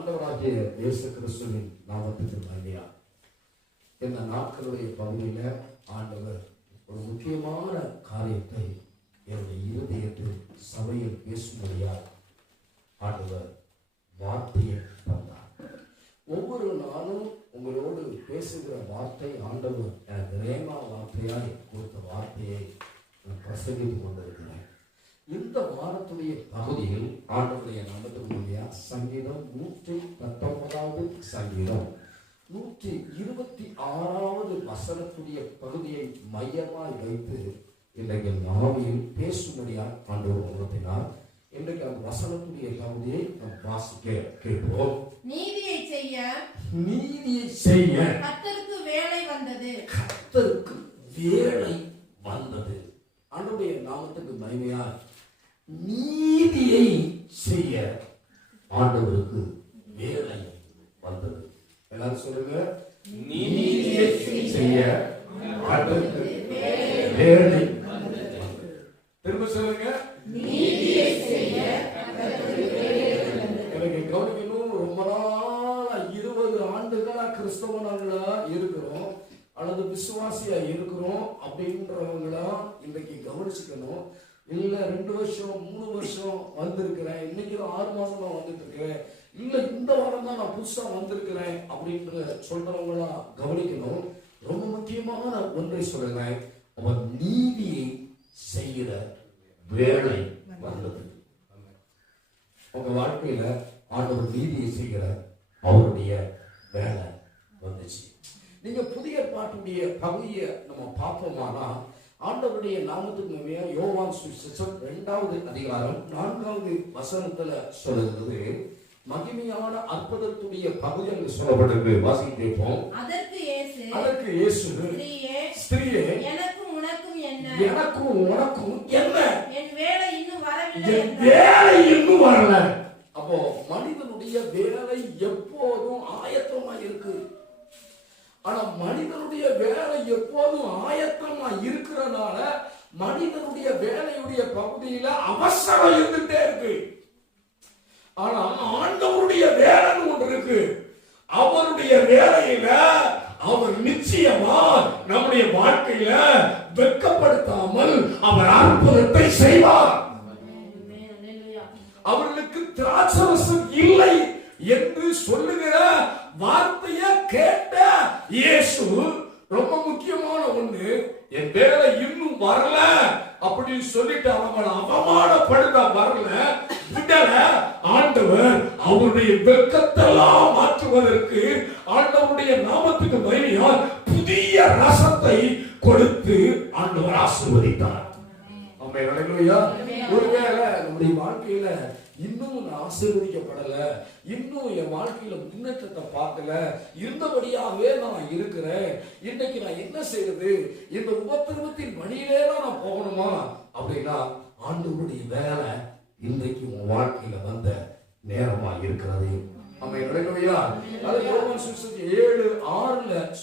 ஆண்டவராகிய இயேசு கிறிஸ்துவின் நாமத்துக்கு மகிமையா. இந்த நாட்களுடைய பகுதியில ஆண்டவர் ஒரு முக்கியமான காரியத்தை என்னுடைய இருதயத்தில் சபையில் பேசும்படியால் ஆண்டவர் வார்த்தையை தந்தார். ஒவ்வொரு நாளும் உங்களோடு பேசுகிற வார்த்தை ஆண்டவர் எனக்கு ரேமா வார்த்தையாய் கொடுத்த வார்த்தையை நான் பிரசங்கித்துக் கொண்டிருக்கிறேன். இந்த வாரத்துடைய பகுதியில் ஆண்டவருடைய நாமத்துடைய சங்கீதம் 119வது சங்கீதம் 126வது வசனத்துடைய பகுதியை மையமாய் வைத்து இன்றைக்கு நாவில் பேசும்படியால் ஆண்டவர் உணர்த்தினார். இன்றைக்கு அந்த வசனத்துடைய பகுதியை நாம் வாசிக்க கேட்போம். நீதியை செய்ய கர்த்தருக்கு வேலை வந்தது. கர்த்தருக்கு வேலை வந்தது. ஆண்டவருடைய நாமத்துக்கு மகிமையாய் நீதியை செய்ய ஆண்டவருக்கு வேலை வந்தது. எல்லாரும் சொல்லுங்க, நீதியை செய்ய ஆண்டவருக்கு வேலை வந்தது. திரும்ப சொல்லுங்க, நீதியை செய்ய எனக்கு கவனிக்கணும். ரொம்ப நாளா 20 ஆண்டுகளா கிறிஸ்தவர்களா இருக்கிறோம் அல்லது விசுவாசியா இருக்கிறோம் அப்படின்றவங்களா இன்றைக்கு கவனிச்சுக்கணும். இல்ல 2 வருஷம் 3 வருஷம் வந்திருக்கிறேன், இன்னைக்கு 6 மாசமா வந்துட்டு இருக்கிறேன், இல்ல இந்த வாரம் தான் நான் புதுசா வந்திருக்கிறேன் அப்படின்ற சொல்றவங்களா கவனிக்கணும். ரொம்ப முக்கியமான ஒன்றை சொல்றேன், அவன் நீதியை செய்கிற வேலை வந்தது. உங்க வாழ்க்கையில ஆண்டவர் நீதியை செய்கிற அவருடைய வேலை வந்துச்சு. நீங்க புதிய பாட்டுடைய பகுதியை நம்ம பார்ப்போமானா ஆண்டவருடைய நாமத்துக்கு மேல யோவான் சுவிசேஷம் 2வது அதிகாரம் 4வது வசனத்துல சொல்லுகிறது. மகிமையான அற்புதத்துடைய பகுதி அங்கு சொல்லப்பட்டிருக்கு. வாசிக்க கேட்போம். அதற்கு இயேசு ஸ்திரீயே எனக்கும் உனக்கும் என்ன, என் வேலை இன்னும் வரல. அப்போ மனிதனுடைய வேலை எப்போதும் ஆயத்தமா இருக்கு. ஆனா மனிதனுடைய வேலை எப்போதும் ஆயத்தமா இருக்கிறனால மனிதனுடைய வேலையுடைய பகுதியில அவசரம் இருந்துட்டே இருக்கு. ஆனா ஆண்டவருடைய வேலை ஒன்று இருக்கு. அவருடைய வேலையில அவர் நிச்சயமா நம்முடைய வாழ்க்கையில வெட்கப்படுத்தாமல் அவர் அற்புதத்தை செய்வார். அவர்களுக்கு திராட்சரசம் இல்லை என்று சொல்லுகிற வார்த்தைய கேட்ட இயேசு ரொம்ப முக்கியமான ஒண்ணு, என் வேலை இன்னும் வரல அப்படின்னு சொல்லிட்டு அவங்களை அவமானப்படுத்த வரல, விடல. ஆண்டவர் அவருடைய வெட்கத்தெல்லாம் மாற்றுவதற்கு ஆண்டவருடைய நாமத்துக்கு மகிமையால் புதிய ரசத்தை கொடுத்து ஆண்டவர் ஆசீர்வதித்தார். ஒருவேளை நம்முடைய வாழ்க்கையில இன்னும் நான் ஆசீர்வதிக்கப்படல, இன்னும் என் வாழ்க்கையில முன்னேற்றத்தை பார்க்கல, இருந்தபடியாகவே நான் இருக்கிறேன், இன்னைக்கு நான் என்ன செய்யறது, இந்த உபத்திரவத்தின் வழியிலே தான் நான் போகணுமா அப்படின்னா ஆண்டவருடைய வேலை இன்றைக்கு உன் வாழ்க்கையில வந்த நேரமா இருக்கிறது.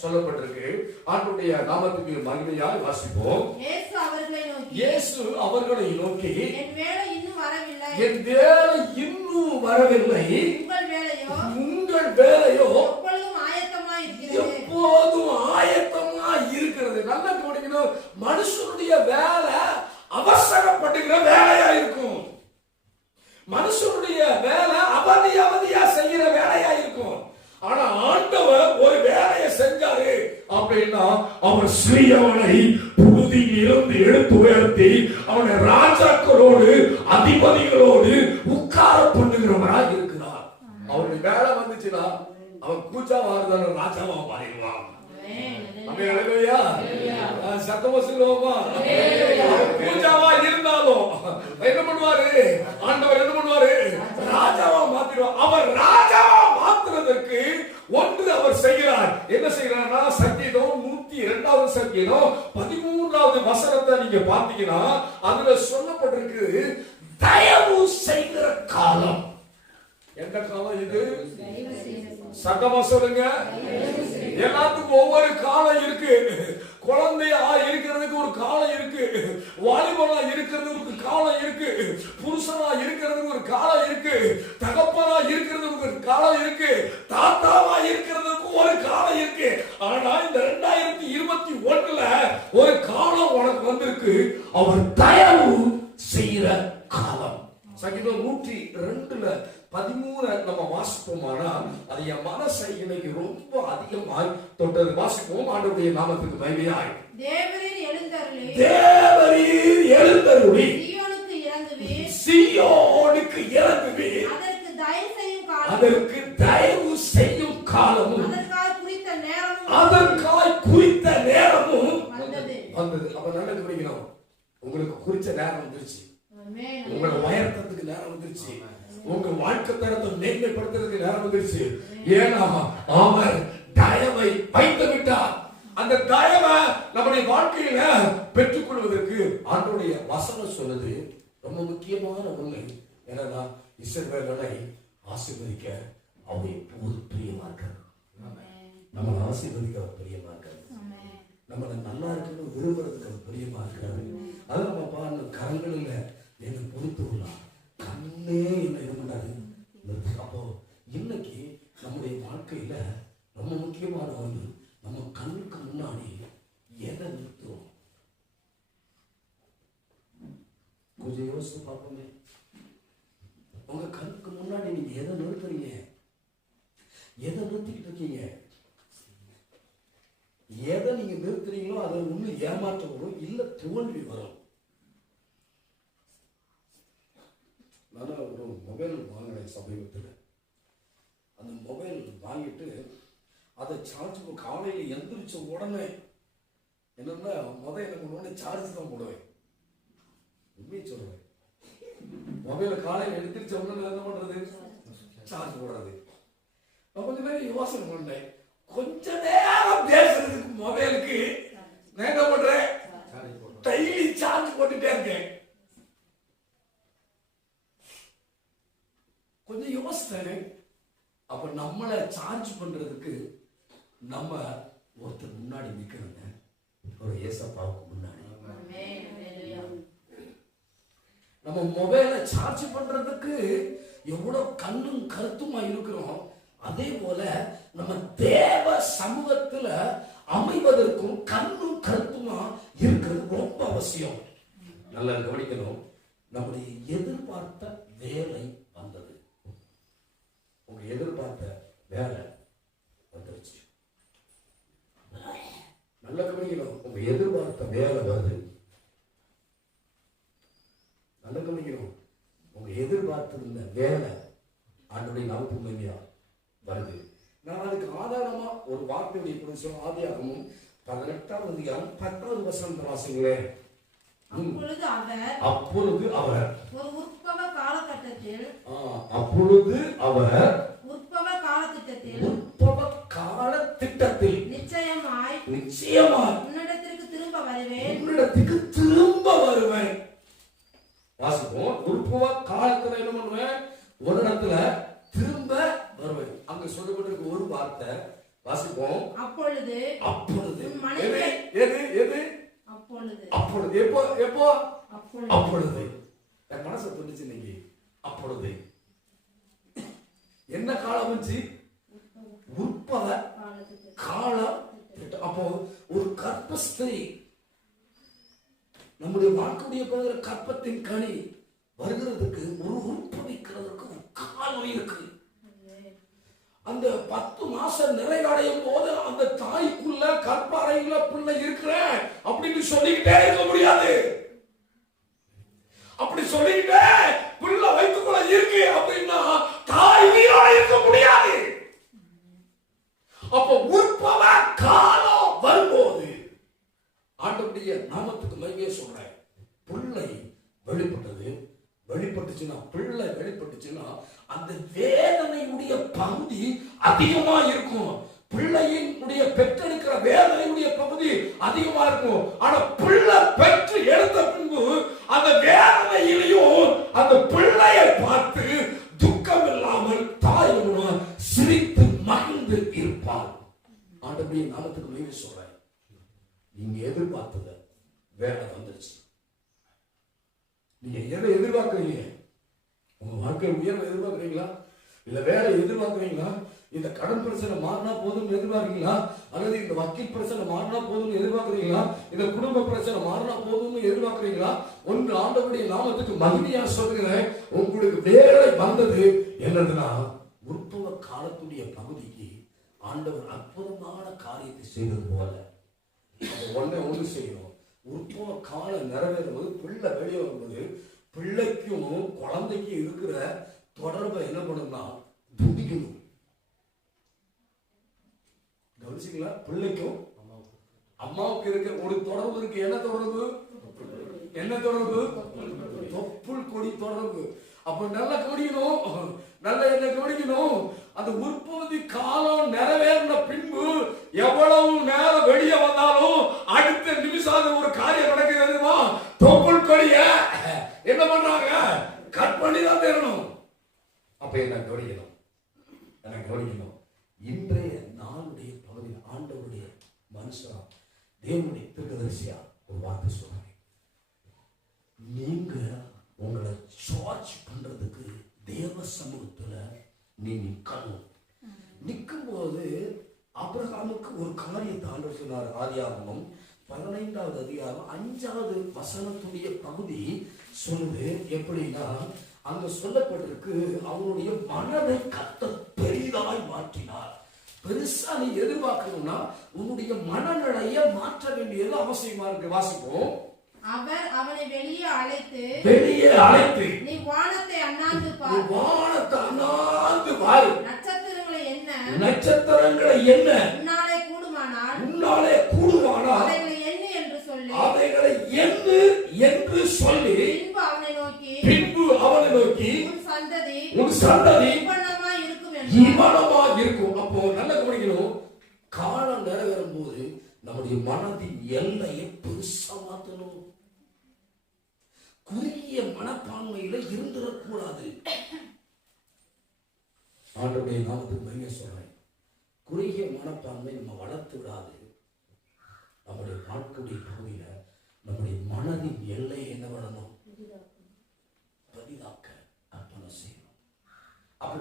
சொல்லப்பட்டிருக்கு. ஆண்டவருடைய நாமத்துக்கு மகிமையாய் வாசிப்போம். இயேசு அவர்களை நோக்கி, என் வேலை இன்னும் வரவில்லை, உங்கள் வேலையோ எப்போதும் ஆயத்தமா இருக்கிறது. நல்லா கவனிக்கணும், மனுஷனுடைய வேலை அவசரப்படுகிற வேலையா இருக்கும். மனுஷனுடைய வேலை அவதியா செய்கிற வேலையா இருக்கும். ஆனா ஆண்டவர் ஒரு வேலையை செஞ்சாரு அப்படின்னா அவர் ஸ்ரீயவனை புழுதியில் இருந்து எடுத்து உயர்த்தி அவனை ராஜாக்களோடு அதிபதிகளோடு உட்கார பண்ணுகிறவராக இருக்கிறார். அவருடைய வேலை வந்துச்சுன்னா அவன் பூஜா வாரதான ராஜாவா மாறிடுவான். சத்தமா சொல்லுவோமா? பூஜாவா இருந்தாலும் என்ன பண்ணுவாரு ஆண்டவர், என்ன பண்ணுவாரு, ராஜாவா மாத்திடுவார். அவர் ராஜாவா மாத்துறதற்கு ஒன்று அவர் செய்கிறார். என்ன செய்யறாருன்னா சங்கீதம் 102வது சங்கீதம் 13வது வசனத்தை நீங்க பாத்தீங்கன்னா அதுல சொல்லப்பட்டிருக்கு, தயவு செய்கிற காலம். எந்த காலம் இது? சத்தமா சொல்லுங்க. எல்லாத்துக்கும் ஒவ்வொரு காலம் இருக்கு. குழந்தையா இருக்கிறதுக்கு ஒரு காலம் இருக்கு, வாலிபனா இருக்கிறதுக்கு ஒரு காலம் இருக்கு, புருஷனா இருக்கிறதுக்கு ஒரு காலம் இருக்கு, தகப்பனா இருக்கிறதுக்கு ஒரு காலம் இருக்கு, தாத்தாவா இருக்கிறதுக்கு ஒரு காலம் இருக்கு. ஆனா இந்த 2021ல ஒரு காலம் உனக்கு வந்திருக்கு, அவர் தயவு செய்யற காலம். சங்கீதம் 102:13 நம்ம வாசிப்போமானா அது என் மனசை இன்னைக்கு ரொம்ப அதிகமாய் தொட்டது. வாசிப்போம். ஆண்டவருடைய நாமத்துக்கு மகிமையாய். தேவரீர் எழுந்தருளி, தேவரீர் எழுந்தருளி, சீயோனுக்கு இறங்குவீர், சீயோனுக்கு இறங்குவீர், அதற்கு தயவு செய்யும் காலம், அதற்கு தயவு செய்யும் காலமும், அதற்காய் குறித்த நேரமும், அதற்காய் குறித்த நேரமும் வந்தது. அப்ப நல்லா கவனிக்கணும். உங்களுக்கு குறிச்ச நேரம் வந்துருச்சு. ஆமென். உங்களை உயர்த்தத்துக்கு நேரம் வந்துருச்சு. உங்க வாழ்க்கை தரத்தை மேன்மைப்படுத்துறதுக்கு நேரம் வந்துருச்சு. ஏன்னா அவர் தயவை வைத்து விட்டார். அந்த தயவை நம்முடைய வாழ்க்கையில பெற்றுக்கொள்வதற்கு ஆண்டவருடைய வசனம் சொல்லுது ரொம்ப முக்கியமான உண்மை. என்னன்னா இஸ்ரவேலை ஆசீர்வதிக்க அவர் எப்போது பிரியமா இருக்கார். நம்மளை ஆசீர்வதிக்க அவர் பிரியமா இருக்காரு. நம்மளை நல்லா இருக்கணும் விரும்புறதுக்கு அவர் பிரியமா இருக்காரு. அது நம்ம பாருங்க கரங்களில் என்ன பொறுத்து உள்ளார். கண்ணே என்ன இது பண்ணாரு. அப்போ இன்னைக்கு நம்முடைய வாழ்க்கையில ரொம்ப முக்கியமான ஒன்று, நம்ம கண்ணுக்கு முன்னாடி எதை நிறுத்துறோம்? கொஞ்சம் யோசித்து பார்ப்போமே. உங்க கண்ணுக்கு முன்னாடி நீங்க எதை நிறுத்துறீங்க? எதை நிறுத்திக்கிட்டு இருக்கீங்க? எதை நீங்க நிறுத்துறீங்களோ அதை ஒண்ணு ஏமாற்றம் வரும், இல்ல தோல்வி வரும். நான் ஒரு மொபைல் வாங்கினேன் சமீபத்தில். அந்த மொபைல் வாங்கிட்டு அதை சார்ஜ் காலையில் எந்திரிச்ச உடனே என்னன்னா என்ன பண்ணுவேன், சார்ஜ் தான் போடுவேன். உண்மையை சொல்றேன். மொபைலை காலையில் எந்திரிச்ச உடனே என்ன பண்றது? சார்ஜ் போடுறது. நான் கொஞ்ச நேரம் யோசனை பண்ணேன். கொஞ்ச நேரம் பேசுறதுக்கு மொபைலுக்கு நான் என்ன பண்றேன், டெய்லி சார்ஜ் போட்டுட்டே இருக்கேன். கொஞ்சம் யோசித்தேன். அப்ப நம்மளை சார்ஜ் பண்றதுக்கு நம்ம ஒருத்தர் முன்னாடி நிக்கணுங்க, ஒரு ஏசப்பாவுக்கு முன்னாடி. நம்ம மொபைலை சார்ஜ் பண்றதுக்கு எவ்வளவு கண்ணும் கருத்துமா இருக்கிறோம், அதே போல நம்ம தேவ சமூகத்துல அமைவதற்கும் கண்ணும் கருத்துமா இருக்கிறது ரொம்ப அவசியம். நல்லா கவனிக்கணும். நம்முடைய எதிர்பார்த்த வேலை வந்தது. உங்க எதிர்பார்த்த வேலை வந்துருச்சு. நல்ல கவனிக்கணும். உங்க எதிர்பார்த்த வேலை வருது. நல்ல கவனிக்கணும். உங்க எதிர்பார்த்திருந்த வேலை ஆண்டவருடைய நாமத்துக்கு மகிமையா வருது. நான் அதுக்கு ஆதாரமா ஒரு வார்த்தையுடைய புரிசம் ஆதியாகமும் 18ஆம் அதிகாரம் 10வது வசனம் வாசிங்களேன். அப்பொழுது அவர் ஒரு உற்பவ காலகட்டத்தில் உற்பவ கால திட்டத்தில் நிச்சயமாய் உன்னிடத்திற்கு திரும்ப வருவேன். வாசிப்போம். உற்பவ காலத்துல என்ன பண்ணுவேன்? ஒரு இடத்துல திரும்ப வருவேன். அங்க சொல்லப்பட்டிருக்க ஒரு வார்த்தை வாசிப்போம். அப்பொழுது அப்பொழுது என் மனசை தொட்டுச்சு இன்னைக்கு. அப்பொழுது என்ன காலம் வந்துச்சு? உற்பவ காலம். அப்போ ஒரு கர்ப்பஸ்திரீ நம்முடைய வாழ்க்கையுடைய பகுதியில கற்பத்தின் கனி வருகிறதுக்கு ஒரு உற்பவிக்கிறதுக்கு ஒரு காலம் இருக்கு. அந்த 10 மாசம் நிறைவடையும் போது அந்த தாய்க்குள்ள கற்பாறையில பிள்ளை இருக்கிற அப்படின்னு சொல்லிக்கிட்டே இருக்க முடியாது. அப்படி சொல்லிக்கிட்டே பிள்ளை வயிற்றுக்குள்ள இருக்கு அப்படின்னா தாய் உயிரோட இருக்க முடியாது. அப்ப உற்பவ காலம் வரும்போது ஆண்டவருடைய நாமத்துக்கு மகிமையை சொல்றேன். பிள்ளை வெளிப்பட்டுச்சுன்னா பிள்ளை வெளிப்பட்டுச்சுன்னா அந்த வேதனையுடைய பகுதி அதிகமா இருக்கும். பிள்ளையினுடைய பெற்றெடுக்கிற வேதனையுடைய பகுதி அதிகமா இருக்கும். ஆனா பிள்ளை பெற்று எடுத்த பின்பு அந்த வேதனையிலையும் அந்த பிள்ளையை பார்த்து துக்கம் இல்லாமல் தாய் சிரித்து மகிழ்ந்து இருப்பார். ஆண்டவருடைய நாமத்துக்கு மகிமை சொல்றேன். நீங்க எதிர்பார்த்தத வேலை வந்துருச்சு. நீங்க எதை எதிர்பார்க்கிறீங்க? உங்க வாழ்க்கை உயர்வை எதிர்பார்க்கிறீங்களா? இல்ல வேற எதிர்பார்க்குறீங்களா? இந்த கடன் பிரச்சனை மாறினா போதும் எதிர்பார்க்கீங்களா? அல்லது இந்த வக்கீல் பிரச்சனை மாறினா போதும் எதிர்பார்க்குறீங்களா? இந்த குடும்ப பிரச்சனை மாறினா போதும் எதிர்பார்க்குறீங்களா? ஒன்று ஆண்டவருடைய நாமத்துக்கு மகிமையா சொல்கிறேன், உங்களுக்கு வேலை வந்தது என்னதுன்னா உற்பவ காலத்துடைய பகுதிக்கு ஆண்டவர் அற்புதமான காரியத்தை செய்தது போல ஒண்ணு செய்யணும். உற்பவ காலம் நிறைவேறும் போது பிள்ளை வெளியே வரும்போது பிள்ளைக்கும் குழந்தைக்கும் இருக்கிற தொடர்பை என்ன பண்ணணும்னா துடிக்கணும். கவனிச்சிங்களா? பிள்ளைக்கும் அம்மாவுக்கு இருக்கிற ஒரு தொடர்பு இருக்கு. என்ன தொடர்பு? என்ன தொடர்பு? தொப்புள் கொடி தொடர்பு. அப்ப நல்லா கவனிக்கணும், நல்ல என்ன கவனிக்கணும். அந்த உற்பத்தி காலம் நிறைவேறின பின்பு எவ்வளவு நேரம் வெளியே வந்தாலும் அடுத்த நிமிஷம் ஒரு காரியம் நடக்கிறதுமா, தொப்புள் கொடிய என்ன பண்றாங்க? கட் பண்ணி தான் தரணும். அப்ப என்ன கவனிக்கணும்? என்ன கவனிக்கணும்? இன்றைய நாளுடைய பகுதியில் ஆண்டவருடைய மனுஷனா தேவனுடைய தீர்க்கதரிசியா ஒரு வார்த்தை சொல்றாங்க. நீங்க உங்களை சார்ஜ் பண்றதுக்கு தேவ சமூகத்துல நீ நிக்கணும். நிற்கும் போது ஆபிரகாமுக்கு ஒரு காரியத்தை ஆண்டவர் சொன்னார். ஆதியாகமம் 15வது அதிகாரம் 5வது வசனத்துடைய பகுதி சொல்லுது. எப்படின்னா அங்க சொல்லப்பட்டிருக்கு, அவனுடைய மனதை கர்த்தர் பெரிதாய் மாற்றினார். பெருசா நீ எதிர்பார்க்கணும்னா உன்னுடைய மனநிலையை மாற்ற வேண்டியது அவசியமா இருக்கு. வாசிப்போம். அவர் அவனை வெளியே அழைத்து நீ வானத்தை அண்ணாந்து பார், வானத்தை அண்ணாந்து பார், நட்சத்திரங்களை என்ன உன்னாலே கூடுமானால் அவைகளை எண்ணு என்று சொல்லி பின்பு அவனை நோக்கி உன் சந்ததி இவ்வளமாய் இருக்கும். அப்போ நல்ல கவனிக்கணும், காலம் நிறைவேறும் போது நம்முடைய மனதின் எல்லையை பெருசா மாற்றணும். குறுகிய மனப்பான்மையில இருந்துடக்கூடாது. ஆண்டவருடைய நாமத்துக்கு மகிமை சொல்றேன். குறுகிய மனப்பான்மை நம்ம வளர்த்து விடாது. நம்முடைய வாழ்க்கையுடைய பகுதியில நம்முடைய மனதின் எல்லையை என்ன பண்ணணும்? பெரிதாக்க அர்ப்பணம் செய்யணும். அப்ப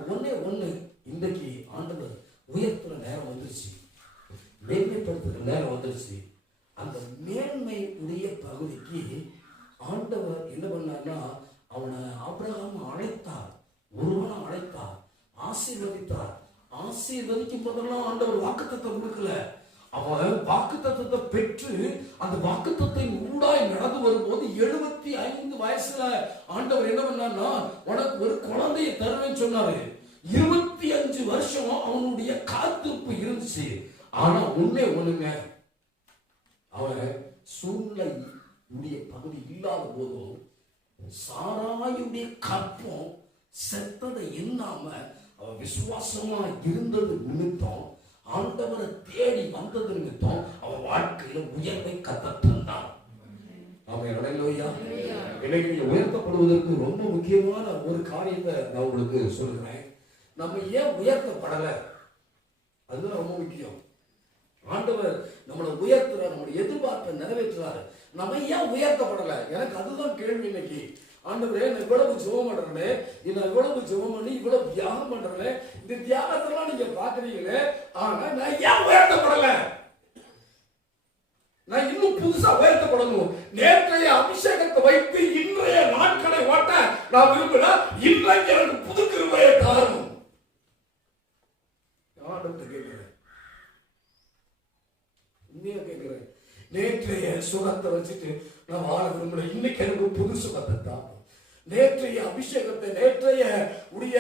ஒண்ணு இன்றைக்கு ஆண்டவர் உயர்த்துற நேரம் வந்துருச்சு, மேன்மைப்படுத்துகிற நேரம் வந்துருச்சு. அந்த மேன்மை உடைய பகுதிக்கு ஆண்டவர் என்ன பண்ணார்னா, அவனை ஆபிரகாம் அழைத்தார், ஒருவனை அழைத்தார், ஆசீர்வதித்தார். ஆசீர்வதிக்கும் போதெல்லாம் ஆண்டவர் வாக்குத்தத்தம் கொடுக்கல. அவன் வாக்குத்தத்தத்தை பெற்று அந்த வாக்குத்தத்தின் ஊடாய் நடந்து வரும்போது 75 வயசுல ஆண்டவர் என்ன பண்ணார்னா, உனக்கு ஒரு குழந்தையை தருவேன்னு சொன்னாரு. 25 வருஷம் அவனுடைய காத்திருப்பு இருந்துச்சு. ஆனா ஒண்ணுங்க, அவன் சூழ்நிலை பகுதி இல்லாத போதும் சாராயுடைய கற்பம் செத்ததை எண்ணாம அவன் விசுவாசமா இருந்தது நிமித்தம், ஆண்டவரை தேடி வந்தது நிமித்தம் அவன் வாழ்க்கையில உயர்வை கத்தத்தான். இன்னைக்கு உயர்த்தப்படுவதற்கு ரொம்ப முக்கியமான ஒரு காரியத்தை நான் உங்களுக்கு சொல்றேன். நம்ம ஏன் உயர்த்தப்படல, அதுதான் ரொம்ப முக்கியம். ஆண்டவர் நம்மளை உயர்த்துறார், நம்மளுடைய எதிர்பார்ப்பை நிறைவேற்றுறாரு. நம்ம ஏன் உயர்த்தப்படல? எனக்கு அதுதான் கேள்வி இன்னைக்கு. ஆண்டவரே, நான் இவ்வளவு ஜெபம் பண்றேனே, நான் இவ்வளவு ஜெபம் பண்ணி இவ்வளவு தியாகம் பண்றேனே, இந்த தியாகத்தெல்லாம் நீங்க பாக்குறீங்களே, ஆனா நான் ஏன் உயர்த்தப்படல? நான் இன்னும் புதுசா உயர்த்தப்படணும். நேற்றைய அபிஷேகத்தை வைத்து இன்றைய நாட்களை ஓட்ட நான் விரும்பல. இன்றைக்கு எனக்கு புது கிருபையை தாரும். கேட்கிறேன், நேற்றைய சுகத்தை வச்சுட்டு நான் வாழ விரும்பல. இன்னைக்கு எனக்கு புது சுகத்தை தான். நேற்றைய அபிஷேகத்தை, நேற்றைய உடைய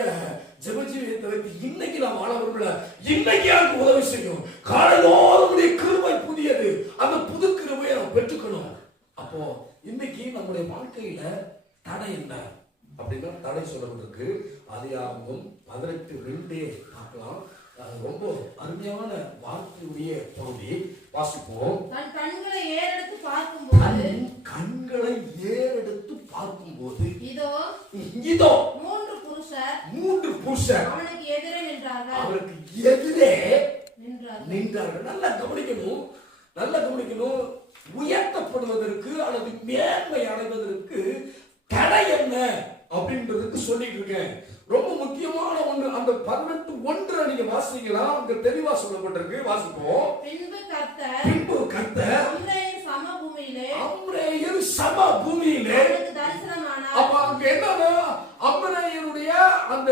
ஜெபஜீவியத்தை வைத்து இன்னைக்கு நான் வாழ விரும்பல. இன்னைக்கு எனக்கு உதவி செய்யும். காலையோருடைய கிருபை புதியது, அந்த புது கிருபையை நான் பெற்றுக்கணும். அப்போ இன்னைக்கு நம்முடைய வாழ்க்கையில தடை என்ன அப்படின்னா, தடை சொல்லப்பட்டிருக்கு. ஆதியாகமம் 18:2 பார்க்கலாம். ரொம்ப அருமையான வார்த்தையுடைய பகுதி. வாசிப்போம். தன் கண்களை ஏறெடுத்து பார்க்கும்போது இதோ 3 புருஷர் அவனுக்கு எதிரே நின்றார்கள். நல்லா கவனிக்கணும். உயர்த்தப்படுவதற்கு அல்லது மேன்மை அடைவதற்கு தடை என்ன அப்படின்றதுக்கு சொல்லிட்டு இருக்கேன். ரொம்ப முக்கியமான ஒன்று. அந்த 18:1 நீங்க வாசிங்கன்னா அங்க தெளிவா சொல்லப்பட்டிருக்கு. வாசிப்போம். பின்பு கர்த்தர் அம்ரேயின் சமபூமியிலே தரிசனமானார். அப்ப அங்க என்னன்னா அம்ரேயனுடைய அந்த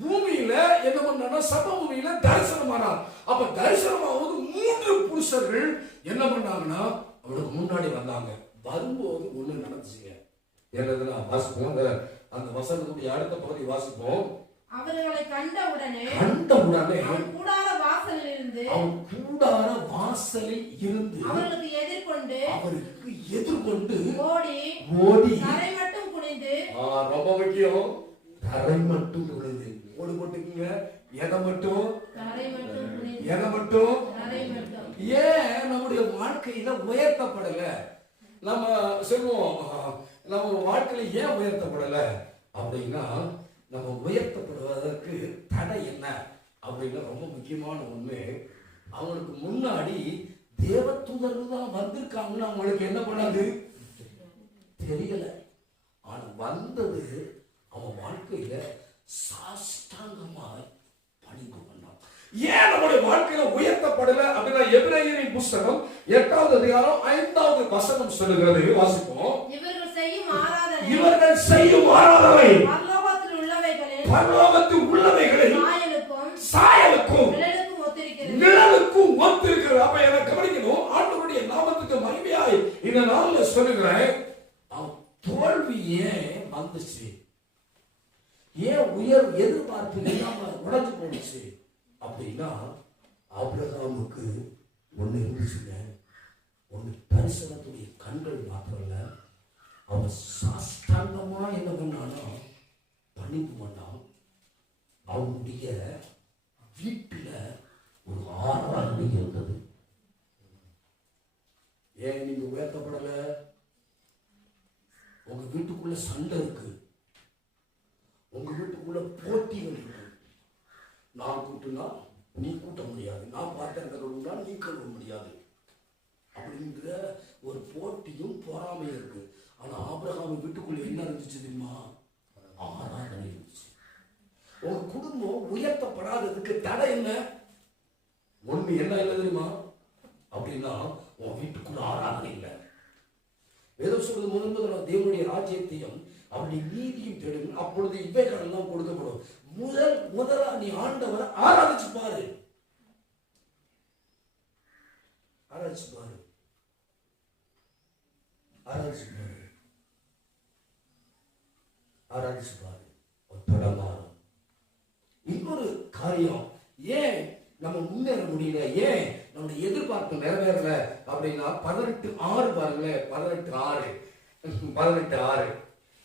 பூமியில என்ன பண்ணா, சமபூமியில தரிசனமானார். அப்ப தரிசனமாவது 3 புருஷர்கள் என்ன பண்ணாங்கன்னா அவளுக்கு முன்னாடி வந்தாங்க. வரும்போது ஒண்ணு நடந்துச்சுங்க. என்னதுன்னா வாசிப்போம். அந்த வசனத்துடைய அடுத்த பகுதி வாசிப்போம். அவர்களை கண்டவுடனே அவன் கூடார வாசலில் இருந்து அவருக்கு எதிர்கொண்டு ஓடி தரை மட்டும் குனிந்து, ரொம்ப முக்கியம், தரை மட்டும் குனிந்து ஓடி போட்டுக்குங்க. எதை மட்டும்? ஏன் நம்முடைய வாழ்க்கையில உயர்த்தப்படல? நம்ம சொல்லுவோம், நம்ம வாழ்க்கையில ஏன் உயர்த்தப்படல அப்படின்னா, நம்ம உயர்த்தப்படுவதற்கு தடை என்ன அப்படின்னா ரொம்ப முக்கியமான உண்மை. அவங்களுக்கு முன்னாடி தேவதூதர்கள் தான் வந்திருக்காங்கன்னு அவங்களுக்கு என்ன பண்ணாது தெரியல. ஆனா வந்தது அவன் வாழ்க்கையில சாஷ்டாங்கமாய் பணிந்து பண்ணான். ஏன் நம்முடைய வாழ்க்கையில உயர்த்தப்படல அப்படின்னா, எபிரேயரின் புஸ்தகம் 8வது அதிகாரம் 5வது வசனம் சொல்லுகிறது. வாசிப்போம். இவர்கள் செய்யும் ஆராதனை பரலோகத்தில் உள்ளவைகளில் சாயலுக்கும் நிழலுக்கும் ஒத்திருக்கிறது. அப்ப என்ன கவனிக்கணும், ஆண்டவருடைய நாமத்துக்கு மகிமையாய் இந்த நாள்ல சொல்லுகிறேன். தோல்வி ஏன் வந்துச்சு? ஏன் எதிர்பார்ப்பு இல்லாம உடைஞ்சு போச்சு அப்படின்னா, ஆபிரகாமுக்கு ஒண்ணு இருந்துச்சுங்க. ஒண்ணு தரிசனத்துடைய கண்கள் மாத்திரம் இல்ல, அவன் சாஷ்டாங்கமா என்ன பண்ணானா பணிந்து பண்ணான். அவனுடைய வீட்டுல ஒரு ஆராதனை இருந்தது. ஏன் நீங்க உயர்த்தப்படல? உங்க வீட்டுக்குள்ள சண்டை இருக்கு, உங்க வீட்டுக்குள்ள போட்டிகள் இருக்கு. நான் கூட்டுனா நீ கூட்ட முடியாது, நான் பாத்திரம் கழுவுனா நீ கழுவ முடியாது அப்படின்ற ஒரு போட்டியும் பொறாமையும் இருக்கு. ஆனா ஆபிரகாம் வீட்டுக்குள்ள என்ன இருந்துச்சு தெரியுமா? ஆராதனை இருந்துச்சு. உங்க குடும்பம் உயர்த்தப்படாததுக்கு தடை என்ன? ஒண்ணு என்ன இல்லை தெரியுமா அப்படின்னா, உன் வீட்டுக்குள்ள ஆராதனை இல்லை. வேதம் சொல்றது முதல் தேவனுடைய ராஜ்யத்தையும் அவருடைய நீதியும் தேடும், அப்பொழுது இவைகள் எல்லாம் கொடுக்கப்படும். முதலா நீ ஆண்டவரை ஆராதிச்சு பாரு. ஆராதிச்சு பாரு. இன்னொரு காரியம், ஏன் நம்ம முன்னேற முடியல, ஏன் நம்முடைய எதிர்பார்ப்பு நிறைவேறல அப்படின்னா 18:6 பாருங்க. 18:6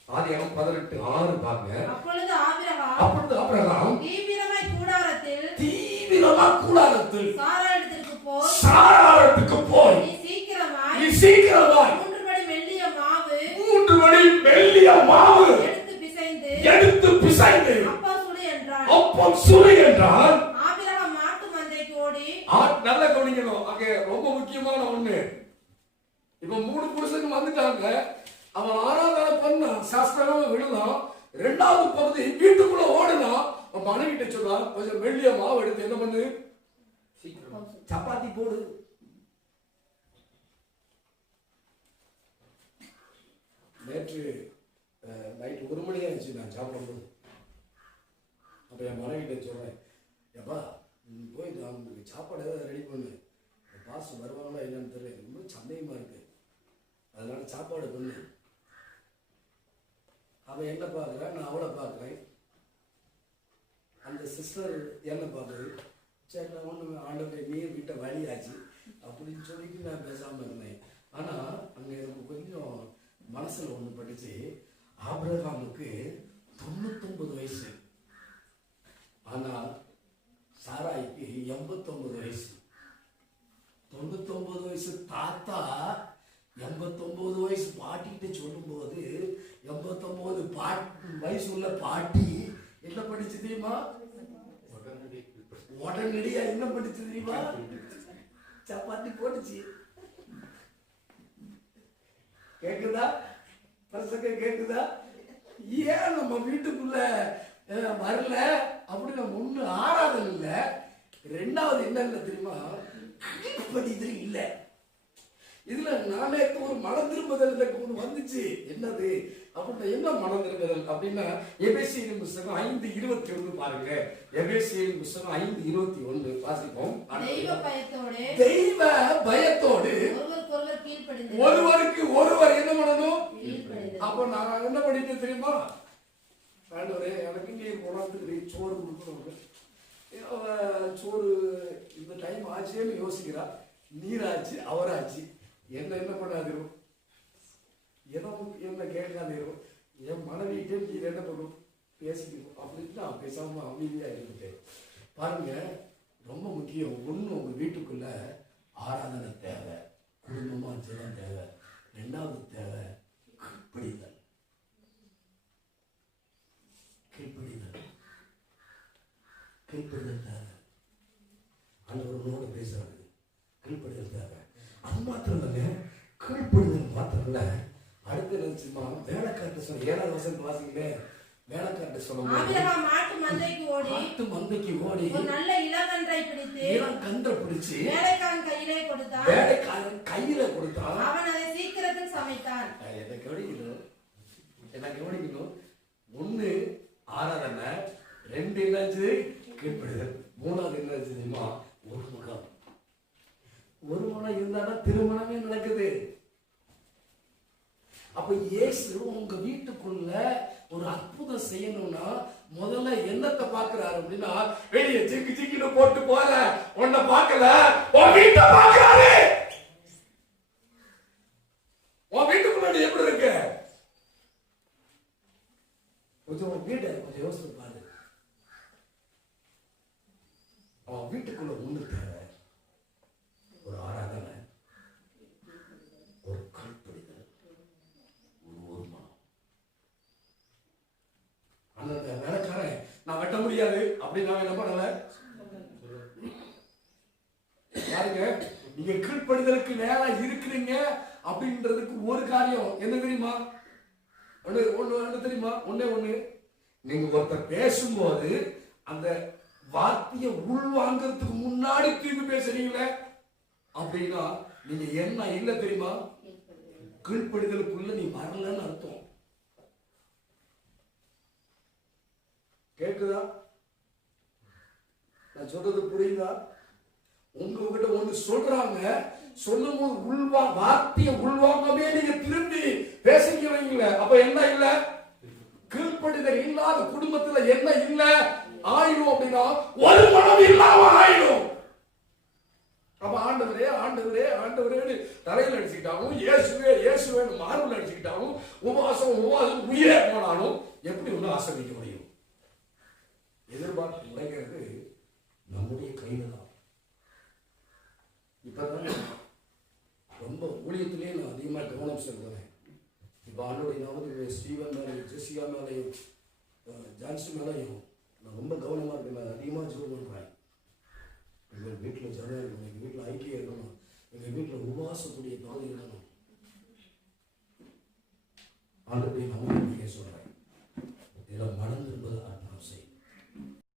ஆதியாகமம் 18:6 பாருங்க. அப்பொழுது ஆபிரகாம் தீவிரமா கூடாரத்தில் சாராளத்துக்கு போய் நீ சீக்கிரமாய் 3 படி மெல்லிய மாவு எடுத்து பிசைந்து அப்பம் சுடு என்றான். நல்ல கவனிக்கணும், அங்க ரொம்ப முக்கியமான ஒண்ணு. இப்ப 3 புருஷங்க வந்துட்டாங்க. அவன் ஆராதனை பண்ணான், சாஸ்திரமா விழுந்தான். 2வது பகுதி வீட்டுக்குள்ள ஓடுனான். மனைவிட்ட சொன்னான், கொஞ்சம் மெல்லிய மாவு எடுத்து என்ன பண்ணு, சீக்கிரம் சப்பாத்தி போடு. நேற்று நைட்டு 1 மணி ஆயிடுச்சு நான் சாப்பிடும்போது. அப்ப என் மனைவிட்ட சொல்றேன், எப்பா போய் நான் சாப்பாடு ஏதாவது ரெடி பண்ணு, பாஸ் வருவாங்களா என்னன்னு தெரியல, ரொம்ப சந்தேகமா இருக்கு, அதனால சாப்பாடு பண்ணு. அவன் என்ன பார்க்குறான், நான் அவளை பார்க்குறேன். அந்த சிஸ்டர் என்ன பார்க்குறது, சரி நான் ஒன்று ஆண்டவரை நீர் விட்ட வழியாச்சு அப்படின்னு சொல்லிட்டு நான் பேசாமல் இருந்தேன். ஆனால் அங்கே எனக்கு கொஞ்சம் மனசில் ஒன்று படிச்சு, ஆபிரகாமுக்கு 99 வயசு, ஆனால் சாராய்க்கு 89 வயசு. 99 வயசு தாத்தா 89 வயசு பாட்டிகிட்ட சொல்லும் போது 89 வயசு உள்ள பாட்டி என்ன படிச்சு தெரியுமா? உடனடியா என்ன படிச்சு தெரியுமா? சப்பாத்தி போட்டுச்சு. கேக்குதா? பசங்க கேக்குதா? ஏன் நம்ம வீட்டுக்குள்ள வரல அப்படின்னு ஒண்ணு ஆராதனை இல்ல. ரெண்டாவது என்னன்னு தெரியுமா, கீழ்ப்படிதல் இல்ல. இதுல நானே ஒரு மனம் திரும்புதல் ஒண்ணு வந்துச்சு. என்னது அப்படின்னா, என்ன மனம் திரும்புதல் அப்படின்னா, எபேசியரின் புத்தகம் 5:21 பாருங்க. எபேசியரின் புத்தகம் 5:21 வாசிப்போம். தெய்வ பயத்தோடு ஒருவருக்கு ஒருவர் என்ன பண்ணணும். அப்ப நான் என்ன பண்ணிட்டு தெரியுமா, ஆண்டவரே எனக்கு நீர் உணர்த்துக்கு சோறு கொடுக்கணும். சோறு இந்த டைம் ஆச்சேன்னு யோசிக்கிறா. நீராச்சு அவராச்சு, என்ன பண்ணாதிரும், என்ன கேட்காதிரும், என் மனைவிட்டே நீர் என்ன பண்ணும் பேசிக்கணும் அப்படின்னு நான் பேசாம அமைதியா இருந்துட்டேன். பாருங்க, ரொம்ப முக்கியம். ஒண்ணு, உங்க வீட்டுக்குள்ள ஆராதனை தேவை, குடும்பமா ஜெபம் தேவை. ரெண்டாவது தேவை கீழ்ப்படிதல். கீழ்ப்படிதல் தேவை. ஆண்டவரோட பேசுறாரு, கீழ்ப்படிதல் தேவை. அது மாத்திரம் இல்லைங்க, கீழ்ப்படிதல் மாத்திரம் இல்ல, அடுத்து நினைச்சுமா வேலைக்காட்டு சொல்ல 7வது வசனத்தை வாசிங்களே. வேலைக்காட்டு சொல்லுவாங்க, மாட்டு மந்தைக்கு ஓடி ஒரு நல்ல இளங்கன்றை பிடிச்சு வேலைக்காரன் கையில கொடுத்தான். அவன் அதை சீக்கிரத்தில் சமைத்தான். என்ன கவனிக்கணும், 1 ஆராதனை, 2 என்னாச்சு கீழ்ப்படிதல், 3வது என்னாச்சு தெரியுமா, ஒரு முகம். ஒரு மனம் இருந்தாதான் திருமணமே நடக்குது. அப்ப இயேசு உங்க வீட்டுக்குள்ள ஒரு அற்புதம் செய்யணும்னா முதல்ல என்னத்தை பாக்குறாரு அப்படின்னா, வெளியே சிக்கி சிக்கின்னு போட்டு போல உன்னை பார்க்கல, உன் வீட்டை பார்க்கறாரு. உன் வீட்டுக்குள்ள எப்படி இருக்கு, கொஞ்சம் வீட்டை கொஞ்சம் யோசித்து பாரு. அவன் வீட்டுக்குள்ள ஒண்ணு தேவை, ஒரு ஆராதனை, ஒரு கீழ்ப்படிதல், ஒரு மனம். அந்த வேலைக்காரன் நான் வெட்ட முடியாது அப்படின்னு நான் என்ன பண்ணல பாருங்க. நீங்க கீழ்ப்படிதலுக்கு நேரா இருக்கிறீங்க அப்படின்றதுக்கு ஒரு காரியம் என்ன தெரியுமா, ஒண்ணு தெரியுமா, ஒண்ணு நீங்க ஒருத்தர் பேசும்போது அந்த வார்த்தையை உள்வாங்கிறதுக்கு முன்னாடி தீர்வு பேசுறீங்களே அப்படின்னா நீங்க என்ன இல்ல தெரியுமா, கீழ்ப்படிதலுக்குள்ள நீ வரலன்னு அர்த்தம். கேக்குதா, நான் சொல்றது புரியுதா? உங்ககிட்ட ஒண்ணு சொல்றாங்க, சொல்லும் போது வார்த்தையை உள்வாங்கவே நீங்க திரும்பி பேசுகிறீங்களே, அப்ப என்ன இல்ல, கீழ்ப்படிதல் இல்லாத குடும்பத்துல என்ன இல்ல ஆயிடும் அப்படின்னா ஒரு மனம் இல்லாம ஆயிடும். அப்ப ஆண்டவரே ஆண்டவரே ஆண்டவரே தலையில் அடிச்சுக்கிட்டாலும், இயேசுவே இயேசுவேன்னு மார்பில் அடிச்சுக்கிட்டாலும், உபவாசம் உயிரே போனாலும் எப்படி ஒண்ணு ஆசிர்வதிக்க முடியும்? எதிர்பார்ப்பு உடைக்கிறது நம்முடைய கையில தான். இப்பதான் ரொம்ப ஊழியத்திலேயே நான் அதிகமா கவனம் செலுத்துறேன். இப்ப ஆண்டோடைய நாமத்தில் ஸ்டீவன் மேலையும் ஜெசியா மேலையும் ஜான்சி மேலையும் நான் ரொம்ப கவனமா இருக்கேன். நான் அதிகமா ஜெபம் பண்றேன். எங்கள் வீட்டில் ஜனம் இருக்கணும், எங்கள் வீட்டில் ஐக்கியம் இருக்கணும், எங்கள் வீட்டில் உபவாசத்துடைய பாதை இருக்கணும். ஆண்டோடைய